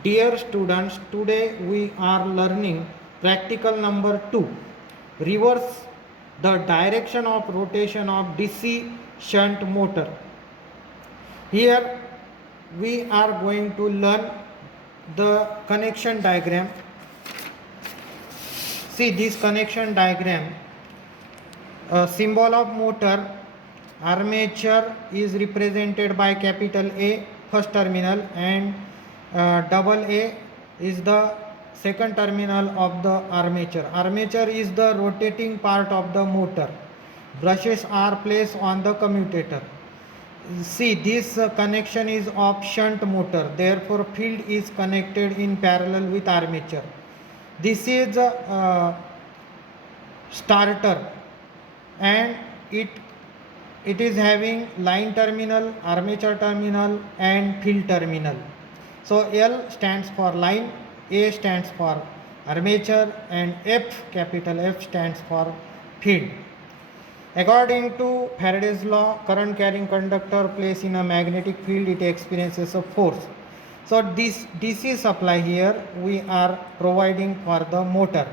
Dear students, today we are learning practical number 2. Reverse the direction of rotation of DC shunt motor. Here we are going to learn the connection diagram. See this connection diagram. A symbol of motor, armature is represented by capital A, first terminal, and double A is the second terminal of the armature. Armature is the rotating part of the motor. Brushes are placed on the commutator. See, this connection is of shunt motor, therefore field is connected in parallel with armature. This is starter, and it is having line terminal, armature terminal, and field terminal. So L stands for line, A stands for armature, and F, capital F, stands for field. According to Faraday's law, current carrying conductor placed in a magnetic field, it experiences a force. So this DC supply here we are providing for the motor.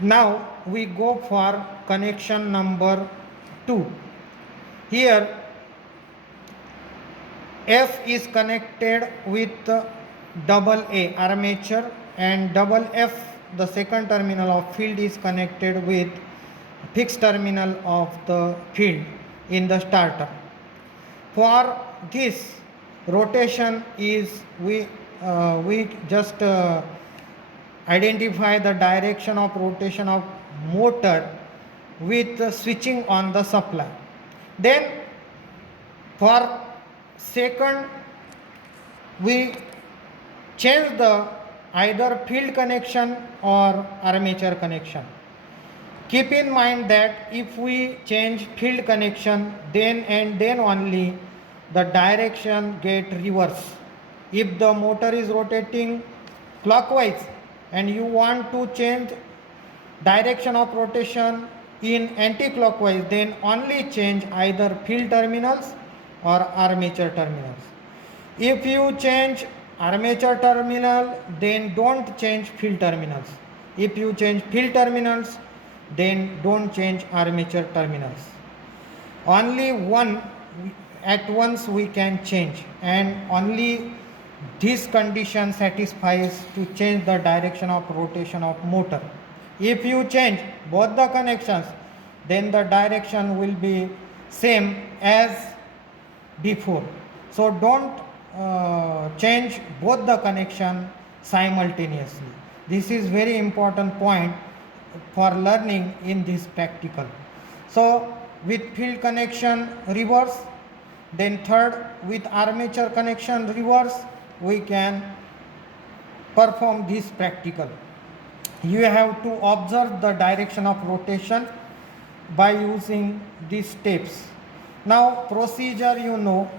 Now we go for connection number 2. Here F is connected with double A, armature, and double F, the second terminal of field, is connected with fixed terminal of the field in the starter. For this rotation is we just identify the direction of rotation of motor with switching on the supply. Then for second we change the either field connection or armature connection. Keep in mind that if we change field connection, then and then only the direction get reverse. If the motor is rotating clockwise and you want to change direction of rotation in anti-clockwise, then only change either field terminals or armature terminals. If you change armature terminal, then don't change field terminals. If you change field terminals, then don't change armature terminals. Only one at once we can change, and only this condition satisfies to change the direction of rotation of motor. If you change both the connections, then the direction will be same as before. So don't change both the connection simultaneously. This is very important point for learning in this practical. So with field connection reverse, then third with armature connection reverse, we can perform this practical. You have to observe the direction of rotation by using these steps. Now procedure you know,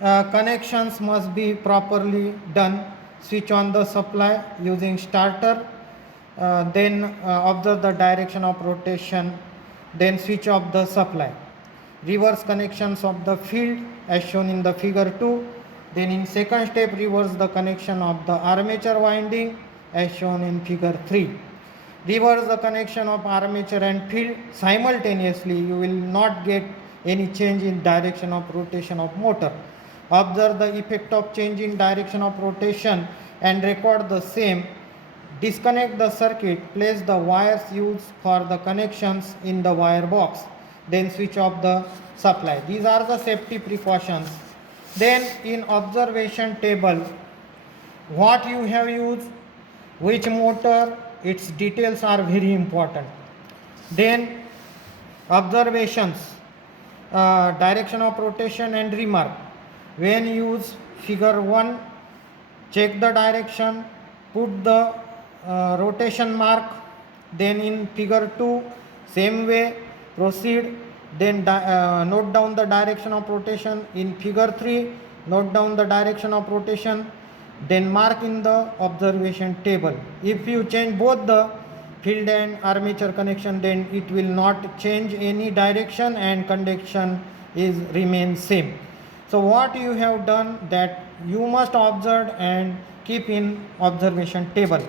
connections must be properly done. Switch on the supply using starter, then observe the direction of rotation, then switch off the supply. Reverse connections of the field as shown in the figure 2. Then in second step, reverse the connection of the armature winding as shown in figure 3. Reverse the connection of armature and field simultaneously. You will not get any change in direction of rotation of motor. Observe the effect of change in direction of rotation and record the same. Disconnect the circuit, place the wires used for the connections in the wire box, then switch off the supply. These are the safety precautions. Then in observation table, what you have used, which motor, its details are very important. Then observations, direction of rotation and remark. When use figure 1, check the direction, put the rotation mark. Then in figure 2, same way proceed. Then note down the direction of rotation. In figure 3, note down the direction of rotation, then mark in the observation table. If you change both the field and armature connection, then it will not change any direction and conduction is remain same. So what you have done, that you must observe and keep in observation table.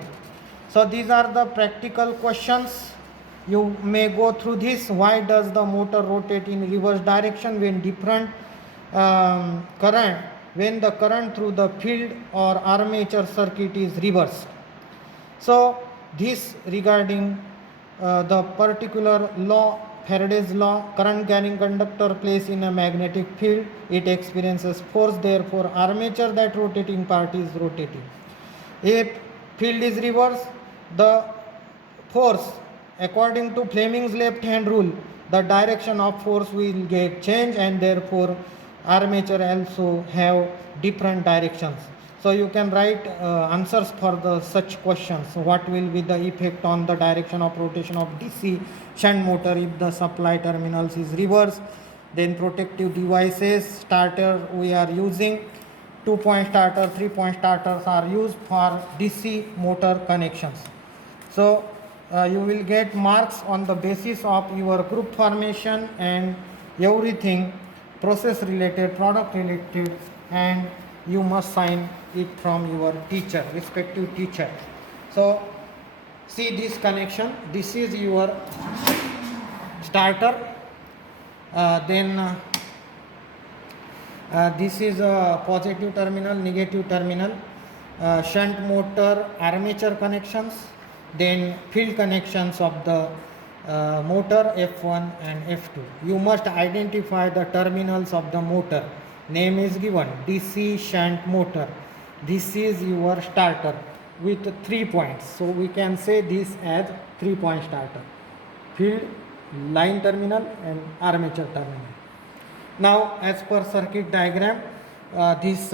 So these are the practical questions. You may go through this. Why does the motor rotate in reverse direction when different current, when the current through the field or armature circuit is reversed? So this regarding the particular law, Faraday's law, current carrying conductor placed in a magnetic field, it experiences force, therefore armature, that rotating part is rotating. If field is reversed, the force, according to Fleming's left hand rule, the direction of force will get changed, and therefore armature also have different directions. So you can write answers for the such questions. What will be the effect on the direction of rotation of DC shunt motor if the supply terminals is reversed? Then protective devices, starter we are using, 2-point starter, 3-point starters are used for DC motor connections. So you will get marks on the basis of your group formation and everything process related, product related, and you must sign it from your teacher, respective teacher. So see this connection, this is your starter, then this is a positive terminal, negative terminal, shunt motor armature connections, then field connections of the motor F1 and F2. You must identify the terminals of the motor. Name is given, DC shunt motor. This is your starter with 3 points. So we can say this as 3-point starter. Field, line terminal and armature terminal. Now as per circuit diagram, this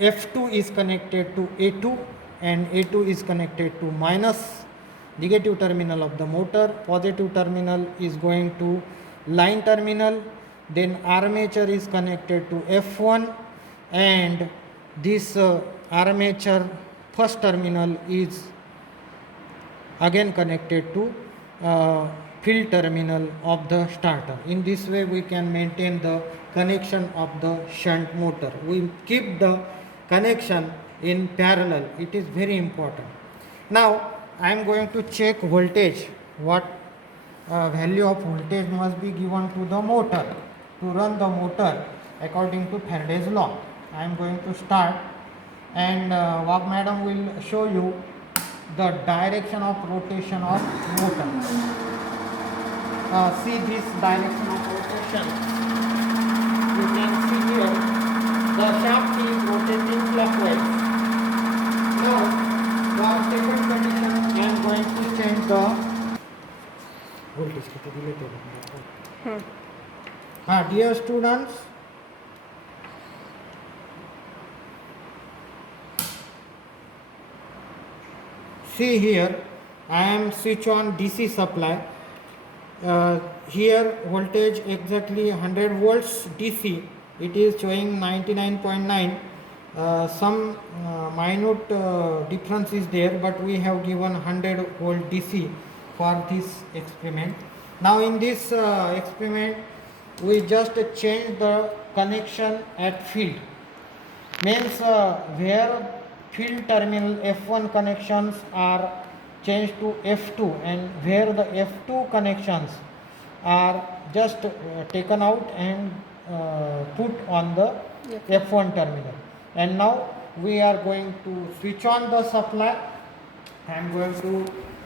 F2 is connected to A2 and A2 is connected to minus negative terminal of the motor. Positive terminal is going to line terminal. Then armature is connected to F1 and this armature first terminal is again connected to field terminal of the starter. In this way we can maintain the connection of the shunt motor. We keep the connection in parallel. It is very important. Now I am going to check voltage. What value of voltage must be given to the motor to run the motor according to Faraday's law. I am going to start, and Wag madam will show you the direction of rotation of motor. See this direction of rotation. You can see here the shaft is rotating clockwise. Now for second condition I am going to change the voltage. Dear students, see here I am switch on DC supply. Here voltage exactly 100 volts DC. It is showing 99.9. Some minute difference is there, but we have given 100 volt DC for this experiment. Now in this experiment we just change the connection at field. Means where field terminal F1 connections are changed to F2 and where the F2 connections are just taken out and put on the F1 terminal. And now we are going to switch on the supply. I am going to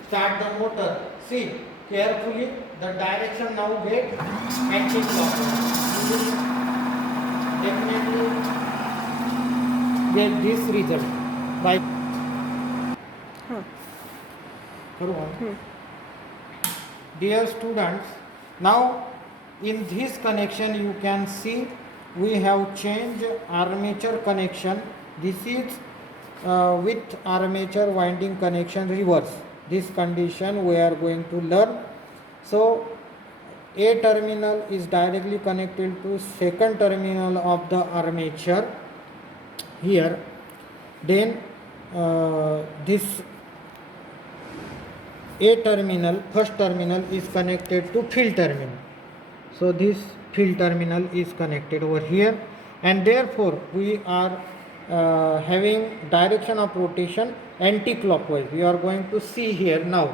start the motor. See carefully, the direction now get anti-clockwise. You will definitely get this result by Dear students, now in this connection you can see we have changed armature connection. This is with armature winding connection reverse. This condition we are going to learn. So A terminal is directly connected to second terminal of the armature here. Then this A terminal, first terminal is connected to field terminal. So this field terminal is connected over here. and therefore we are having direction of rotation anti-clockwise. We are going to see here now.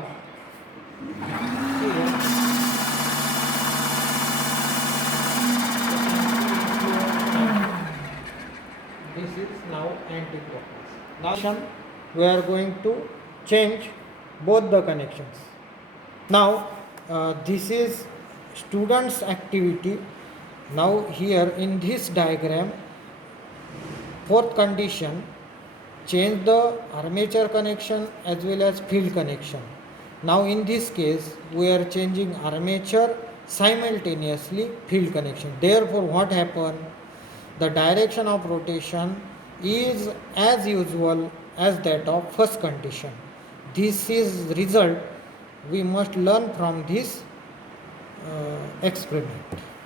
See here. This is now anti-clockwise. Now we are going to change both the connections. Now this is students activity. Now here in this diagram, fourth condition, change the armature connection as well as field connection. Now in this case we are changing armature simultaneously field connection. Therefore what happened? The direction of rotation is as usual as that of first condition. This is result we must learn from this experiment.